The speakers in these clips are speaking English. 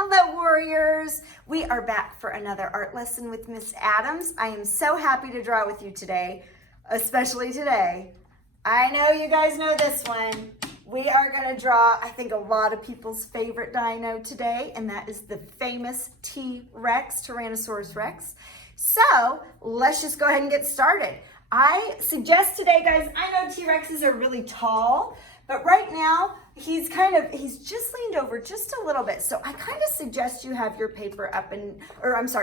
Hello, warriors. We are back for another art lesson with Miss Adams. I am so happy to draw with you today, especially today. I know you guys know this one. We are going to draw, I think, a lot of people's favorite dino today, and that is the famous T-Rex, Tyrannosaurus Rex. So let's just go ahead and get started. I suggest today, guys, I know T-Rexes are really tall, but right now he's just leaned over just a little bit. So I kind of suggest you have your paper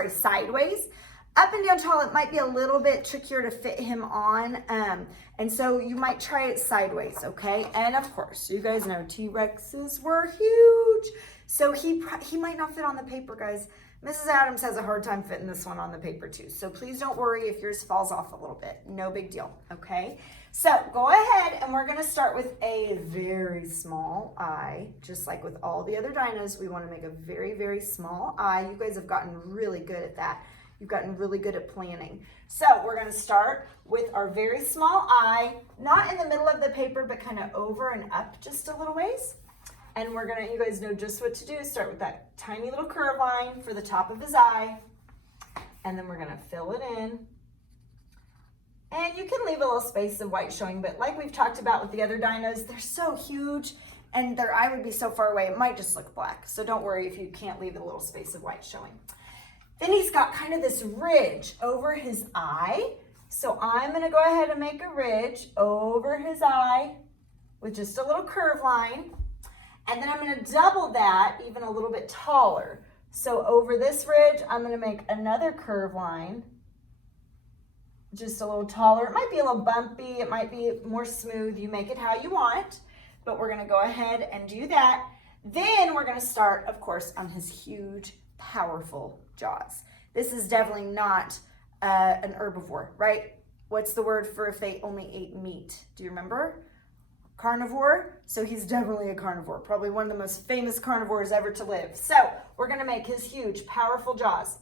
sideways. Up and down tall, it might be a little bit trickier to fit him on. And so you might try it sideways, okay? And of course, you guys know T-Rexes were huge. So he might not fit on the paper, guys. Mrs. Adams has a hard time fitting this one on the paper too. So please don't worry if yours falls off a little bit. No big deal, okay? So go ahead and we're gonna start with a very small eye. Just like with all the other dinos, we wanna make a very, very small eye. You guys have gotten really good at that. You've gotten really good at planning. So we're gonna start with our very small eye, not in the middle of the paper, but kind of over and up just a little ways. And you guys know just what to do. Start with that tiny little curve line for the top of his eye. And then we're gonna fill it in. And you can leave a little space of white showing, but like we've talked about with the other dinos, they're so huge and their eye would be so far away, it might just look black. So don't worry if you can't leave a little space of white showing. Then he's got kind of this ridge over his eye. So I'm gonna go ahead and make a ridge over his eye with just a little curve line. And then I'm gonna double that even a little bit taller. So over this ridge, I'm gonna make another curve line, just a little taller. It might be a little bumpy, it might be more smooth. You make it how you want, but we're gonna go ahead and do that. Then we're gonna start, of course, on his huge, powerful jaws. This is definitely not an herbivore, right? What's the word for if they only ate meat? Do you remember? Carnivore. So he's definitely a carnivore, probably one of the most famous carnivores ever to live. So we're gonna make his huge, powerful jaws.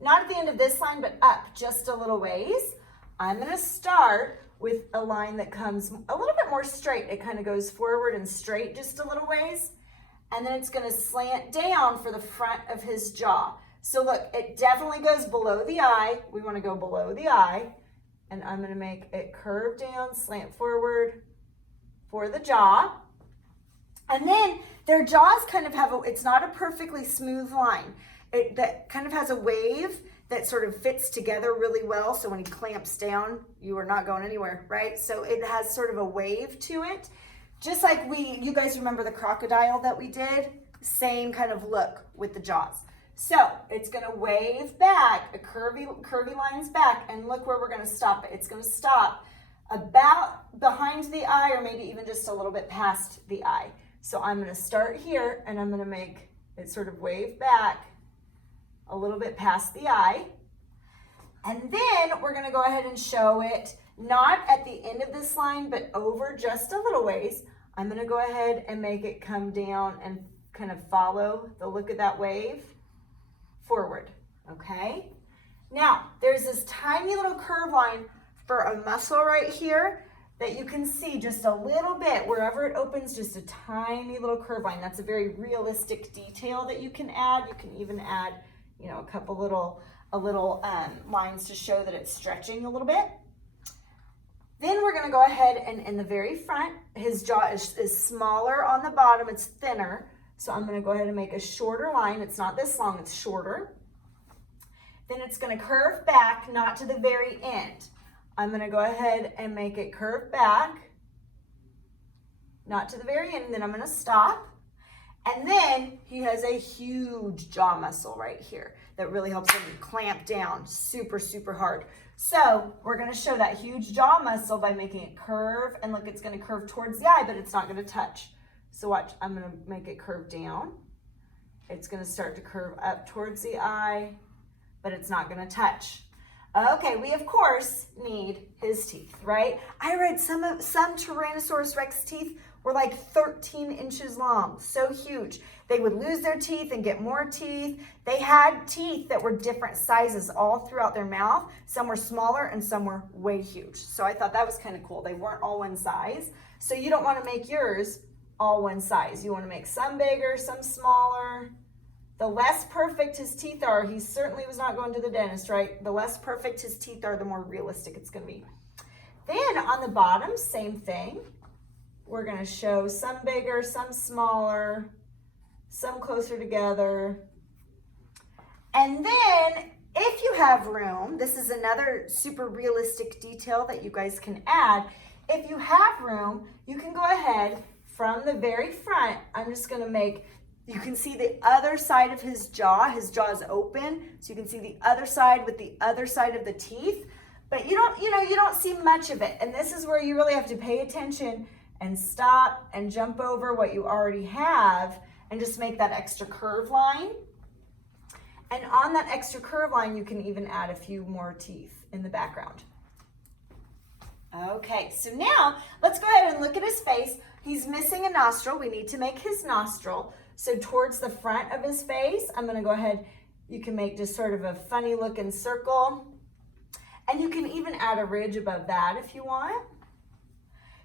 Not at the end of this line, but up just a little ways. I'm gonna start with a line that comes a little bit more straight. It kind of goes forward and straight just a little ways. And then it's gonna slant down for the front of his jaw. So look, it definitely goes below the eye. We wanna go below the eye. And I'm gonna make it curve down, slant forward for the jaw. And then their jaws kind of have it's not a perfectly smooth line. That kind of has a wave that sort of fits together really well. So when he clamps down, you are not going anywhere, right? So it has sort of a wave to it. Just like you guys remember the crocodile that we did? Same kind of look with the jaws. So it's gonna wave back, a curvy lines back, and look where we're gonna stop it. It's gonna stop about behind the eye or maybe even just a little bit past the eye. So I'm gonna start here and I'm gonna make it sort of wave back a little bit past the eye. And then we're gonna go ahead and show it not at the end of this line, but over just a little ways. I'm gonna go ahead and make it come down and kind of follow the look of that wave forward, okay? Now, there's this tiny little curve line for a muscle right here that you can see just a little bit, wherever it opens, just a tiny little curve line. That's a very realistic detail that you can add. You can even add, a couple little lines to show that it's stretching a little bit. Then we're gonna go ahead and in the very front, his jaw is smaller on the bottom, it's thinner. So I'm gonna go ahead and make a shorter line. It's not this long, it's shorter. Then it's gonna curve back, not to the very end. I'm gonna go ahead and make it curve back, not to the very end, and then I'm gonna stop. And then he has a huge jaw muscle right here that really helps him clamp down super, super hard. So we're gonna show that huge jaw muscle by making it curve, and look, it's gonna curve towards the eye, but it's not gonna touch. So watch, I'm gonna make it curve down. It's gonna start to curve up towards the eye, but it's not gonna touch. Okay, we of course need his teeth, right? I read some Tyrannosaurus Rex teeth were like 13 inches long, so huge. They would lose their teeth and get more teeth. They had teeth that were different sizes all throughout their mouth. Some were smaller and some were way huge. So I thought that was kind of cool. They weren't all one size. So you don't want to make yours all one size. You want to make some bigger, some smaller. The less perfect his teeth are, he certainly was not going to the dentist, right? The less perfect his teeth are, the more realistic it's going to be. Then on the bottom, same thing. We're going to show some bigger, some smaller, some closer together. And then if you have room, this is another super realistic detail that you guys can add. If you have room, you can go ahead from the very front. I'm just going to make, you can see the other side of his jaw. His jaw is open, so you can see the other side with the other side of the teeth. But you don't see much of it. And this is where you really have to pay attention and stop and jump over what you already have and just make that extra curve line. And on that extra curve line, you can even add a few more teeth in the background. Okay, so now let's go ahead and look at his face. He's missing a nostril. We need to make his nostril. So towards the front of his face, I'm gonna go ahead, you can make just sort of a funny looking circle. And you can even add a ridge above that if you want.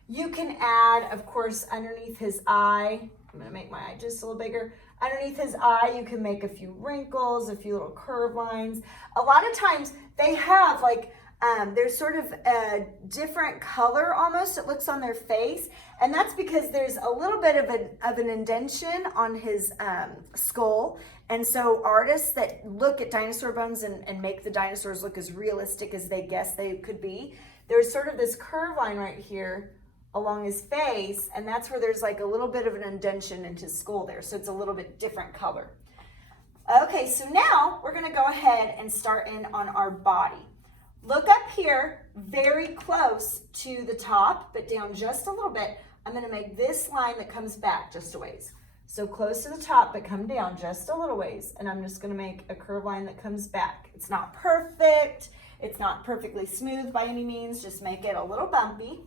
You can add, of course, underneath his eye, I'm gonna make my eye just a little bigger. Underneath his eye, you can make a few wrinkles, a few little curve lines. A lot of times they have like, there's sort of a different color almost, it looks on their face. And that's because there's a little bit of an indentation on his skull. And so artists that look at dinosaur bones and make the dinosaurs look as realistic as they guess they could be, there's sort of this curve line right here along his face, and that's where there's like a little bit of an indentation in his skull there, so it's a little bit different color. Okay, so now we're gonna go ahead and start in on our body. Look up here, very close to the top, but down just a little bit. I'm gonna make this line that comes back just a ways. So close to the top, but come down just a little ways, and I'm just gonna make a curve line that comes back. It's not perfect, it's not perfectly smooth by any means, just make it a little bumpy.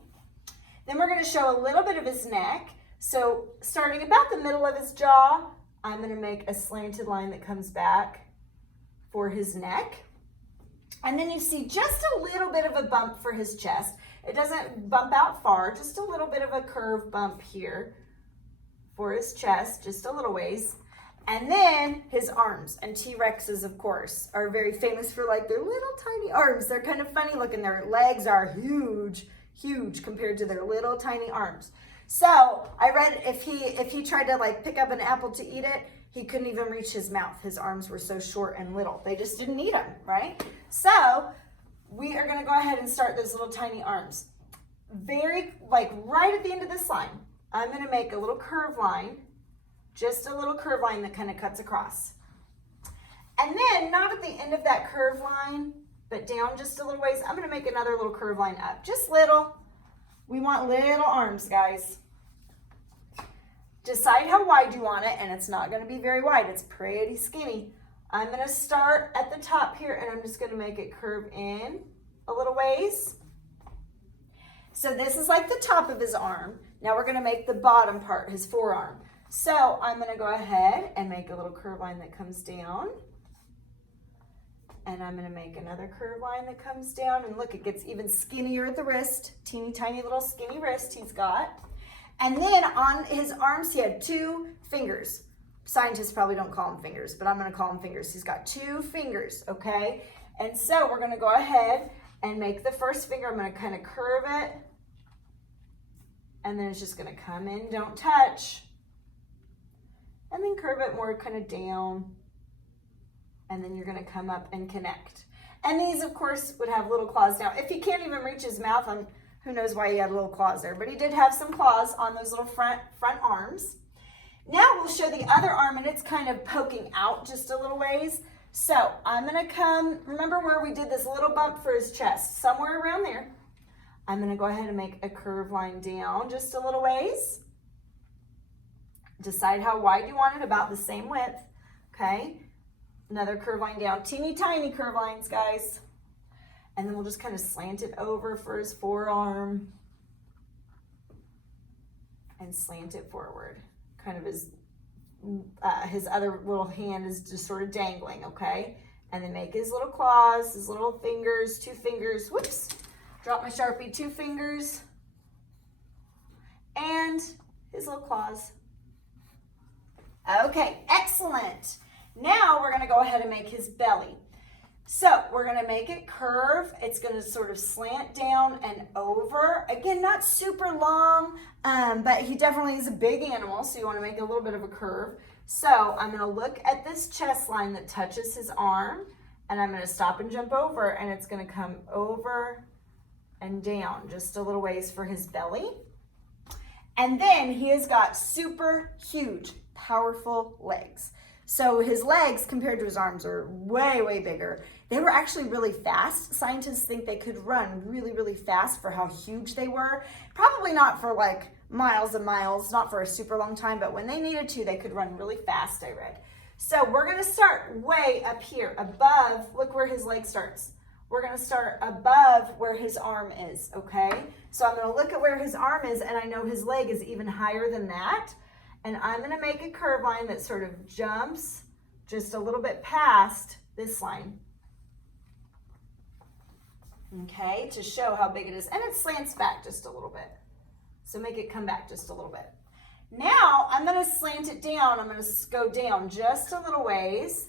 Then we're gonna show a little bit of his neck. So starting about the middle of his jaw, I'm gonna make a slanted line that comes back for his neck. And then you see just a little bit of a bump for his chest. It doesn't bump out far, just a little bit of a curve bump here for his chest, just a little ways. And then his arms, and T-Rexes, of course, are very famous for like their little tiny arms. They're kind of funny looking. Their legs are huge compared to their little tiny arms. So I read if he tried to like pick up an apple to eat it, he couldn't even reach his mouth. His arms were so short and little. They just didn't need them, right? So we are gonna go ahead and start those little tiny arms. Very, like right at the end of this line, I'm gonna make a little curve line, just a little curve line that kind of cuts across. And then not at the end of that curve line, but down just a little ways, I'm gonna make another little curve line up, just little. We want little arms, guys. Decide how wide you want it, and it's not gonna be very wide, it's pretty skinny. I'm gonna start at the top here, and I'm just gonna make it curve in a little ways. So this is like the top of his arm. Now we're gonna make the bottom part, his forearm. So I'm gonna go ahead and make a little curve line that comes down. And I'm gonna make another curve line that comes down, and look, it gets even skinnier at the wrist, teeny tiny little skinny wrist he's got. And then on his arms, he had 2 fingers. Scientists probably don't call them fingers, but I'm gonna call them fingers. He's got 2 fingers, okay? And so we're gonna go ahead and make the first finger, I'm gonna kind of curve it, and then it's just gonna come in, don't touch, and then curve it more kind of down. And then you're gonna come up and connect. And these, of course, would have little claws. Now, if he can't even reach his mouth, who knows why he had little claws there, but he did have some claws on those little front arms. Now we'll show the other arm, and it's kind of poking out just a little ways. So I'm gonna come, remember where we did this little bump for his chest? Somewhere around there. I'm gonna go ahead and make a curve line down just a little ways. Decide how wide you want it, about the same width, okay? Another curve line down, teeny tiny curve lines, guys. And then we'll just kind of slant it over for his forearm and slant it forward. Kind of his other little hand is just sort of dangling, okay? And then make his little claws, his little fingers, 2 fingers, whoops, drop my Sharpie, 2 fingers, and his little claws. Okay, excellent. Now we're gonna go ahead and make his belly. So we're gonna make it curve. It's gonna sort of slant down and over. Again, not super long, but he definitely is a big animal, so you wanna make a little bit of a curve. So I'm gonna look at this chest line that touches his arm, and I'm gonna stop and jump over, and it's gonna come over and down just a little ways for his belly. And then he has got super huge, powerful legs. So his legs compared to his arms are way, way bigger. They were actually really fast. Scientists think they could run really, really fast for how huge they were. Probably not for like miles and miles, not for a super long time, but when they needed to, they could run really fast, I read. So we're gonna start way up here above, look where his leg starts. We're gonna start above where his arm is, okay? So I'm gonna look at where his arm is, and I know his leg is even higher than that. And I'm gonna make a curve line that sort of jumps just a little bit past this line. Okay, to show how big it is. And it slants back just a little bit. So make it come back just a little bit. Now I'm gonna slant it down. I'm gonna go down just a little ways.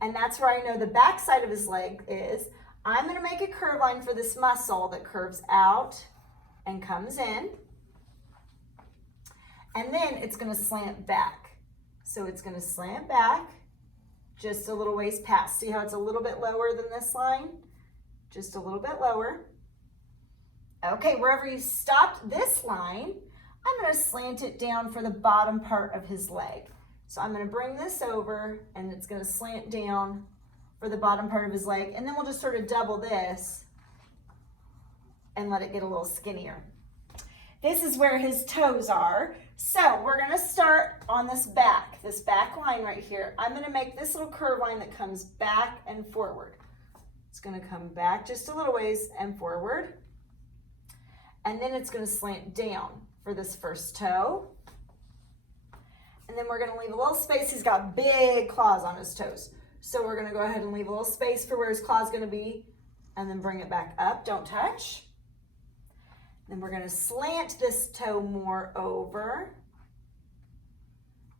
And that's where I know the back side of his leg is. I'm gonna make a curve line for this muscle that curves out and comes in. And then it's gonna slant back. So it's gonna slant back just a little ways past. See how it's a little bit lower than this line? Just a little bit lower. Okay, wherever you stopped this line, I'm gonna slant it down for the bottom part of his leg. So I'm gonna bring this over, and it's gonna slant down for the bottom part of his leg, and then we'll just sort of double this and let it get a little skinnier. This is where his toes are. So we're gonna start on this back line right here. I'm gonna make this little curve line that comes back and forward. It's gonna come back just a little ways and forward. And then it's gonna slant down for this first toe. And then we're gonna leave a little space. He's got big claws on his toes. So we're gonna go ahead and leave a little space for where his claw's gonna be, and then bring it back up, don't touch. Then we're gonna slant this toe more over.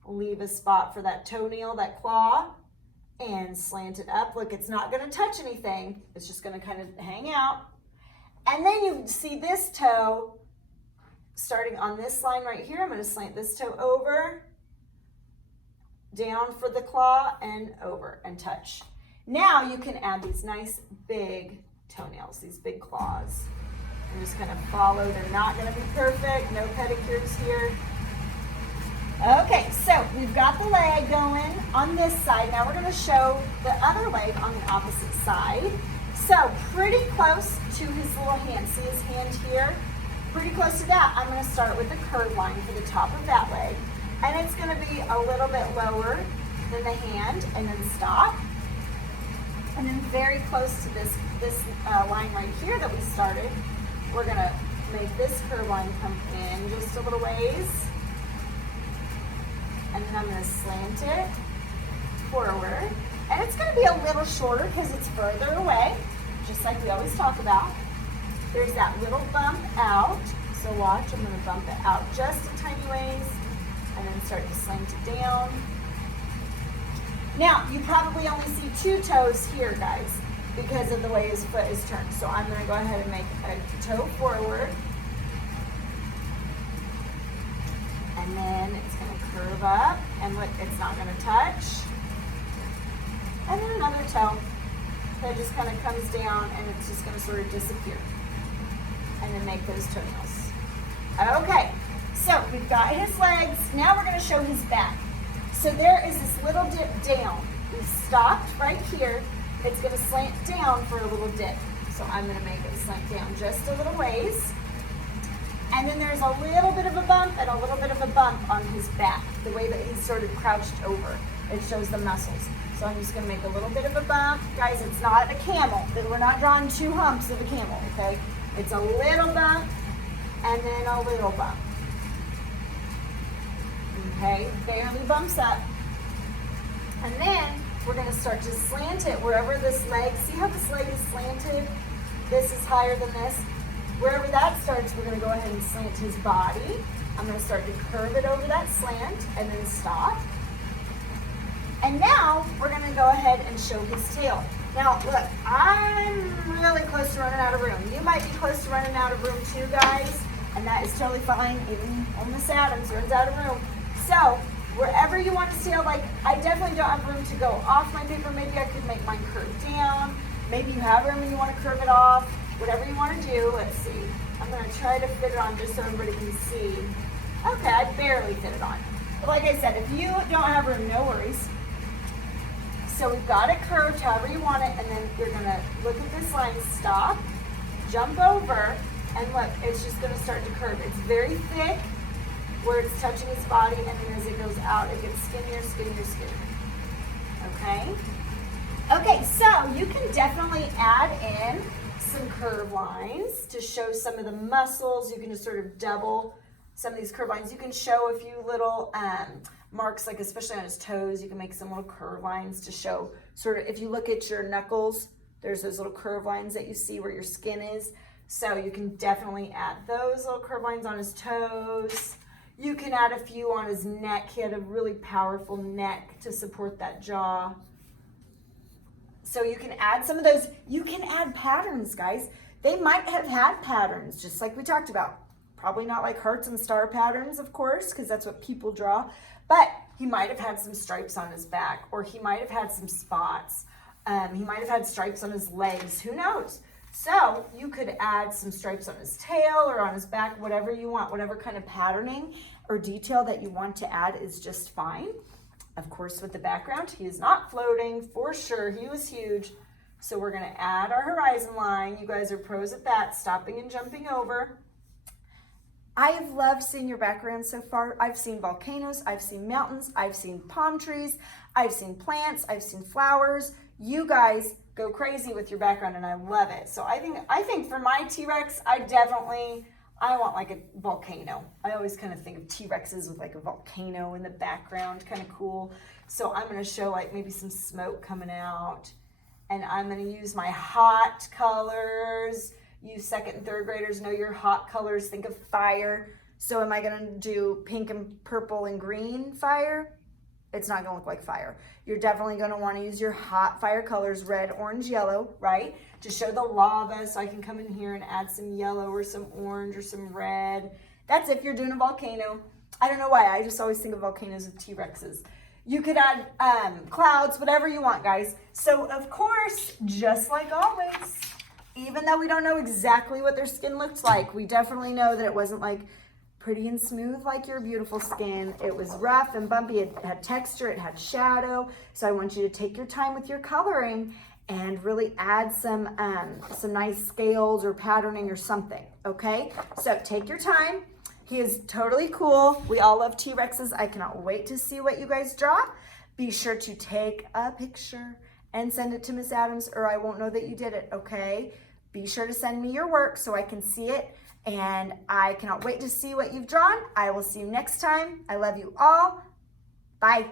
Leave a spot for that toenail, that claw, and slant it up. Look, it's not gonna touch anything. It's just gonna kind of hang out. And then you see this toe starting on this line right here. I'm gonna slant this toe over, down for the claw, and over and touch. Now you can add these nice big toenails, these big claws. And just kind of follow. They're not gonna be perfect, no pedicures here. Okay, so we've got the leg going on this side. Now we're gonna show the other leg on the opposite side. So pretty close to his little hand. See his hand here? Pretty close to that. I'm gonna start with the curve line for the top of that leg. And it's gonna be a little bit lower than the hand, and then stop. And then very close to this line right here that we started, we're gonna make this curve line come in just a little ways. And then I'm gonna slant it forward. And it's gonna be a little shorter because it's further away, just like we always talk about. There's that little bump out. So watch, I'm gonna bump it out just a tiny ways, and then start to slant it down. Now, you probably only see two toes here, guys, because of the way his foot is turned. So I'm gonna go ahead and make a toe forward. And then it's gonna curve up, and look, it's not gonna touch. And then another toe that just kind of comes down, and it's just gonna sort of disappear. And then make those toenails. Okay, so we've got his legs. Now we're gonna show his back. So there is this little dip down. We stopped right here. It's gonna slant down for a little dip. So I'm gonna make it slant down just a little ways. And then there's a little bit of a bump and a little bit of a bump on his back, the way that he's sort of crouched over. It shows the muscles. So I'm just gonna make a little bit of a bump. Guys, it's not a camel. We're not drawing two humps of a camel, okay? It's a little bump and then a little bump. Okay, barely bumps up. And then we're gonna start to slant it wherever this leg, see how this leg is slanted? This is higher than this. Wherever that starts, we're gonna go ahead and slant his body. I'm gonna start to curve it over that slant and then stop. And now now we're gonna go ahead and show his tail. Now, look, I'm really close to running out of room. You might be close to running out of room too, guys, and that is totally fine. Even Miss Adams runs out of room. So, wherever you want his tail, like, I definitely don't have room to go off my paper. Maybe I could make mine curve down. Maybe you have room and you want to curve it off. Whatever you want to do. Let's see. I'm going to try to fit it on just so everybody can see. Okay, I barely fit it on. But like I said, if you don't have room, no worries. So we've got it curved however you want it, and then you're gonna look at this line, stop, jump over, and look, it's just gonna start to curve. It's very thick where it's touching his body, and then as it goes out, it gets skinnier, skinnier, skinnier. Okay? Okay, so you can definitely add in some curve lines to show some of the muscles. You can just sort of double some of these curve lines. You can show a few little marks, like especially on his toes. You can make some little curve lines to show sort of, if you look at your knuckles, there's those little curve lines that you see where your skin is. So you can definitely add those little curve lines on his toes. You can add a few on his neck. He had a really powerful neck to support that jaw. So you can add some of those. You can add patterns, guys. They might have had patterns, just like we talked about. Probably not like hearts and star patterns, of course, because that's what people draw. But he might have had some stripes on his back, or he might have had some spots. He might have had stripes on his legs. Who knows? So you could add some stripes on his tail or on his back, whatever you want. Whatever kind of patterning or detail that you want to add is just fine. Of course, with the background, he is not floating for sure. He was huge. So we're going to add our horizon line. You guys are pros at that, stopping and jumping over. I have loved seeing your background so far. I've seen volcanoes, I've seen mountains, I've seen palm trees, I've seen plants, I've seen flowers. You guys go crazy with your background and I love it. So I think for my T-Rex, I want like a volcano. I always kind of think of T-Rexes with like a volcano in the background, kind of cool. So I'm gonna show like maybe some smoke coming out, and I'm gonna use my hot colors. You second and third graders know your hot colors. Think of fire. So am I gonna do pink and purple and green fire? It's not gonna look like fire. You're definitely gonna wanna use your hot fire colors, red, orange, yellow, right? To show the lava, so I can come in here and add some yellow or some orange or some red. That's if you're doing a volcano. I don't know why, I just always think of volcanoes with T-Rexes. You could add clouds, whatever you want, guys. So of course, just like always, even though we don't know exactly what their skin looked like, we definitely know that it wasn't like pretty and smooth like your beautiful skin. It was rough and bumpy. It had texture, it had shadow. So I want you to take your time with your coloring and really add some nice scales or patterning or something, okay? So take your time. He is totally cool. We all love T-Rexes. I cannot wait to see what you guys draw. Be sure to take a picture and send it to Miss Adams, or I won't know that you did it, okay? Be sure to send me your work so I can see it, and I cannot wait to see what you've drawn. I will see you next time. I love you all. Bye.